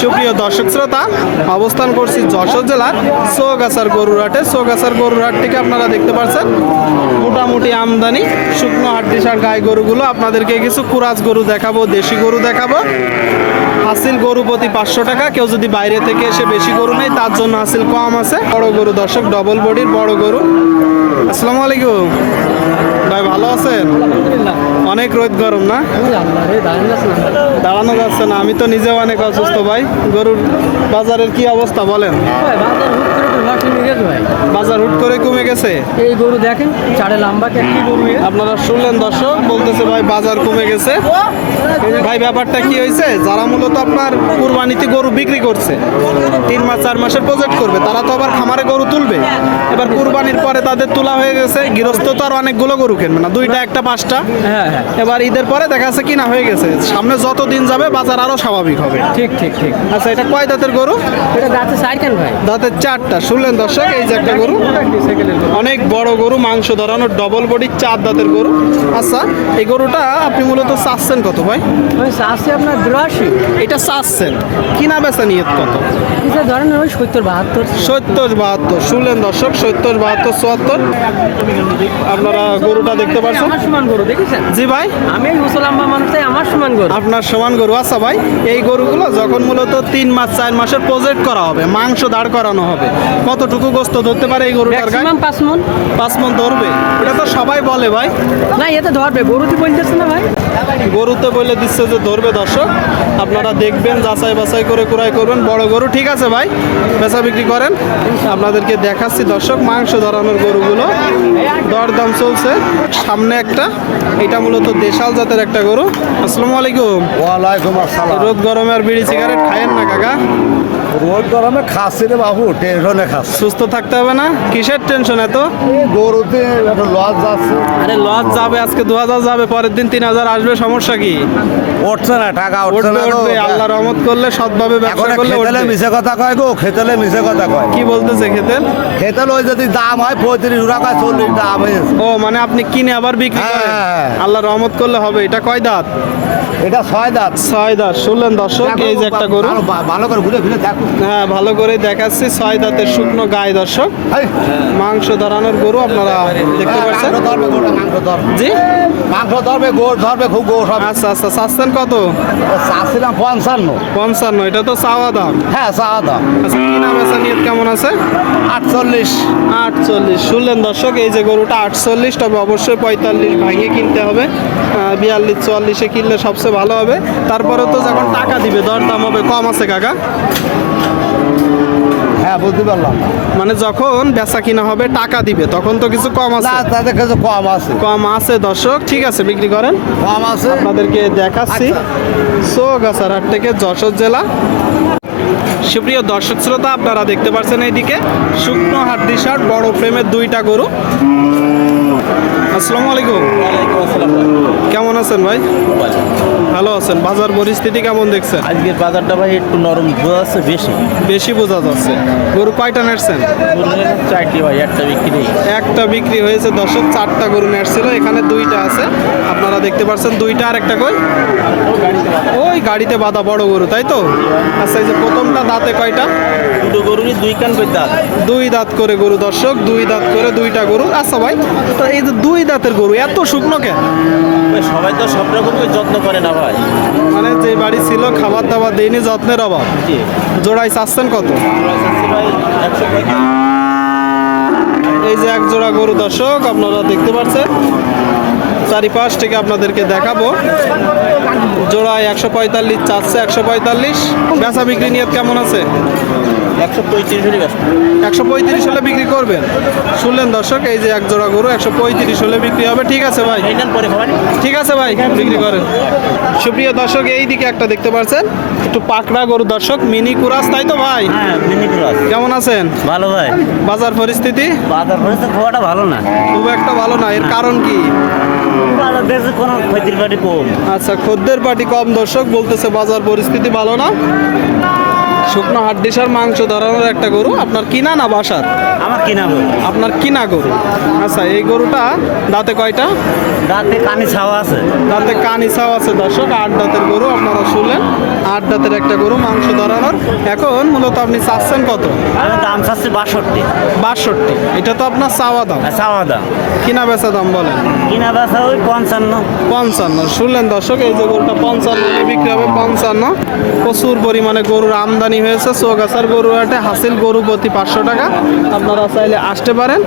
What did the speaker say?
সুপ্রিয় দর্শক শ্রোতা, অবস্থান করছি যশোর জেলার চৌগাছার গরুরহাটে। চৌগাছার গরুরহাট থেকে আপনারা দেখতে পাচ্ছেন। মোটামুটি আমদানি, শুকনো হাড্ডিসার গাই গরুগুলো। আপনাদেরকে কিছু কুরাজ গরু দেখাবো, দেশি গরু দেখাবো। হাসিল গরু প্রতি পাঁচশো টাকা। কেউ যদি বাইরে থেকে এসে বেশি গরু নেই তার জন্য হাসিল কম আছে। বড় গরু দর্শক ডবল বডির বড় গরু। আসসালামু আলাইকুম। ভাই ভালো আছেন? অনেক রোদ গরম না? দাঁড়ানো যাচ্ছে না। আমি তো নিজেও অনেক অসুস্থ ভাই। গরুর বাজারের কি অবস্থা বলেন? বাজার হুট করে কমে গেছে? এই গরু দেখেন চারে লম্বা কি গরু আপনারা শুনলেন দর্শক বলতেছে ভাই বাজার কমে গেছে। ভাই ব্যাপারটা কি হয়েছে? যারা মূলত আপনার কুরবানিতে গরু বিক্রি করছে তিন মাস চার মাসের প্রজেক্ট করবে তারা তো আবার খামারে গরু তুলবে। এবার কুরবানির পরে তাদের তোলা হয়ে গেছে গৃহস্থ তো আর অনেকগুলো গরু কিনবে না দুইটা একটা পাঁচটা। হ্যাঁ হ্যাঁ। এবার ঈদের পরে দেখা যাচ্ছে কিনা হয়ে গেছে। সামনে যত দিন যাবে বাজার আরও স্বাভাবিক হবে। ঠিক ঠিক ঠিক। আচ্ছা এটা কয় দাঁতের গরু? এটা গাছে কেন ভাই? দাঁতের চারটা শুনলেন দর্শক এই যে একটা গরু। অনেক বড় গরু মাংস ধরানো ডবল বডি চার দাঁতের গরু। আচ্ছা এই গরুটা আপনি মূলত চাচ্ছেন কত ভাই? চাষি আপনার বিরাশি এটা চাচ্ছেন। কিনা বেচা নিয়ে কত? ধরেন ওই সত্তর বাহাত্তর। সত্তর বাহাত্তর। শুনলেন দর্শক সত্তর বাহাত্তর চুয়াত্তর। আপনারা গরুটা দেখতে পাচ্ছেন আমার সমান গরু দেখেছেন? জি ভাই। আমি মুসলাম্বা মানুষ আমার সমান গরু। আপনার সমান গরু। আচ্ছা ভাই এই গরুগুলো যখন মূলত তিন মাস চার মাসের প্রজেক্ট করা হবে মাংস দাঁড় করানো হবে কতটুকু গোস্ত ধরতে পারে এই গরুটার গায়ে? ম্যাক্সিমাম পাঁচ মন। পাঁচ মন ধরবে। এটা তো সবাই বলে ভাই। না এতে ধরবে। গরু তো বলতেছে না ভাই। গরুতে বলে দিচ্ছে যে ধরবে দর্শক। আপনারা দেখবেন যাচাই বাছাই করে কুড়াই করবেন। বড় গরু ঠিক আছে ভাই? বেচা বিক্রি করেন। আপনাদেরকে দেখাচ্ছি দর্শক মাংস ধরানোর গরুগুলো। দরদাম চলছে। সামনে একটা এটা মূলত দেশাল জাতের একটা গরু। আসসালামু আলাইকুম। ওয়ালাইকুম আসসালাম। রোদ গরমে আর বিড়ি সিগারেট খায়েন না কাকা? রোদ গরমে খাচ্ছি রে বাবু টেনশনে খাচ্ছি। সুস্থ থাকতে হবে না? কিসের টেনশন এত? গরুতে লস যাচ্ছে আরে লজ যাবে আজকে দু হাজার যাবে পরের দিন তিন হাজার আসবে সমস্যা কি? উঠছে না টাকা উঠছে না। উঠবে আল্লাহ রহমত করলে সৎভাবে ব্যবসা করলে খেতেলে। মিশে কথা কয় গো খেতেলে মিশে কথা কয়। কি বলতেছে খেতেন খেতেল ওই যদি দাম হয় পঁয়ত্রিশ টাকা চল্লিশ দাম হয়েছে ও মানে আপনি কিনে আবার বিক্রি করেন? হ্যাঁ। আল্লাহ রহমত করলে হবে এটা কয় দাঁত? এটা ছয় দাঁত। ছয় দাঁত। শুনলেন দর্শক এই যে একটা গরু। ভালো- করে ঘুরে ফিরে দেখো। হ্যাঁ ভালো করে দেখাচ্ছি ছয় দাঁতের শুকনো গায়ে দর্শক। মাংস ধরানোর গরু আপনারা দেখতে পাচ্ছেন? মাংস ধরবে জি? মাংস গোড় ধরবে খুব গোড় আচ্ছা আচ্ছা চাচ্ছেন কত? চাচ্ছিলাম পঞ্চান্ন। পঞ্চান্ন এটা তো চাওয়া দাম। হ্যাঁ চা দাম। আচ্ছা কিনা বেচা নিয়ত কেমন আছে? আটচল্লিশ। আটচল্লিশ শুনলেন দর্শক এই যে গরুটা আটচল্লিশ তবে অবশ্যই পঁয়তাল্লিশ ভাঙিয়ে কিনতে হবে। বিয়াল্লিশ চুয়াল্লিশে কিনলে সবচেয়ে ভালো হবে। তারপরে তো যখন টাকা দিবে দরদাম হবে কম আছে কাকা? বুঝতে পারলাম মানে যখন বেচা কিনা হবে টাকা দিবে তখন তো কিছু কম না আছে তাদের কাছে কম আছে। কম আছে দর্শক ঠিক আছে বিক্রি করেন। কম আছে। আপনাদেরকে দেখাচ্ছি। সোগাছার হাট থেকে যশোর জেলা। সুপ্রিয় দর্শক শ্রোতা আপনারা দেখতে পাচ্ছেন এইদিকে। শুকনো হাড্ডি শার্ট বড় ফ্রেমের দুইটা গরু। আসসালামু আলাইকুম। কেমন আছেন ভাই? ভালো আছেন? বাজার পরিস্থিতি কেমন দেখছেন? আজকের বাজারটা ভাই একটু নরম বোঝা যাচ্ছে বেশি। বেশি বোঝা যাচ্ছে। গরু কয়টা নেটছেন চারটি ভাই একটা বিক্রি একটা বিক্রি হয়েছে দশক চারটা গরু নেটছিল এখানে দুইটা আছে। আপনারা দেখতে পাচ্ছেন দুইটা আর একটা কই? ওই গাড়িতে বাঁধা বড় গরু তাই তো? আচ্ছা এই যে প্রথমটা দাঁতে কয়টা? দুটো গরুরই দুই কান করে দাঁত। দুই দাঁত করে গরু দর্শক দুই দাঁত করে দুইটা গরু। আচ্ছা ভাই তো এই যে দুই দাঁতের গরু এত শুকনো কেন? সবাই তো সব রকম করে যত্ন করে না ভাই। মানে যে বাড়ি ছিল খাবার দাবার দেয়নি যত্নের অভাব। জোড়ায় চাচ্ছেন কত? এই যে এক জোড়া গরু দর্শক আপনারা দেখতে পাচ্ছেন। চারিপাশ থেকে আপনাদেরকে দেখাবো। জোড়ায় একশো পঁয়তাল্লিশ চারশো একশো পঁয়তাল্লিশ। বেচা বিক্রি নিয়ত কেমন আছে? একশো পঁয়ত্রিশ হলে একশো পঁয়ত্রিশ হলে বিক্রি করবেন। শুনলেন দর্শক এই যে এক জোড়া গরু একশো পঁয়ত্রিশ হলে বিক্রি হবে। ঠিক আছে ভাই। পরে ঠিক আছে ভাই বিক্রি করেন। সুপ্রিয় দর্শক এই দিকে একটা দেখতে পাচ্ছেন একটু পাকড়া গরু দর্শক মিনি কুরাস তাই তো ভাই? হ্যাঁ মিনি কেমন আছেন? ভালো ভাই। বাজার পরিস্থিতি? বাজার পরিস্থিতি খুব একটা ভালো না। খুব একটা ভালো না এর কারণ কি? আচ্ছা খদ্দের পার্টি কম দর্শক বলতেছে বাজার পরিস্থিতি ভালো না। শুকনো হাড্ডিসার মাংস ধরানোর একটা গরু। আপনার কিনা না বাসার? আমার কিনা গরু? আপনার কিনা গরু? আচ্ছা এই গরুটা দাঁতে কয়টা? রাতে কানি ছাওয়া আছে? দাঁতে কানি ছাওয়া আছে দর্শক। আট দাঁতের গরু আপনারা শুনলেন। আট দাঁতের একটা গরু মাংস ধরানোর। এখন মূলত আপনি চাচ্ছেন কত? দাম চাচ্ছি বাষট্টি। বাষট্টি। এটা তো আপনার চাওয়া দাম। চাওয়া দাম। কিনা বেচা দাম বলেন? কিনা বেচা ওই পঞ্চান্ন। পঞ্চান্ন। শুনলেন দর্শক এই যে গরুটা পঞ্চান্ন বিক্রি হবে পঞ্চান্ন। প্রচুর পরিমাণে গরুর আমদানি হয়েছে। চৌগাছার গরু হাটে হাসিল গরু প্রতি পাঁচশো টাকা। আপনারা চাইলে আসতে পারেন।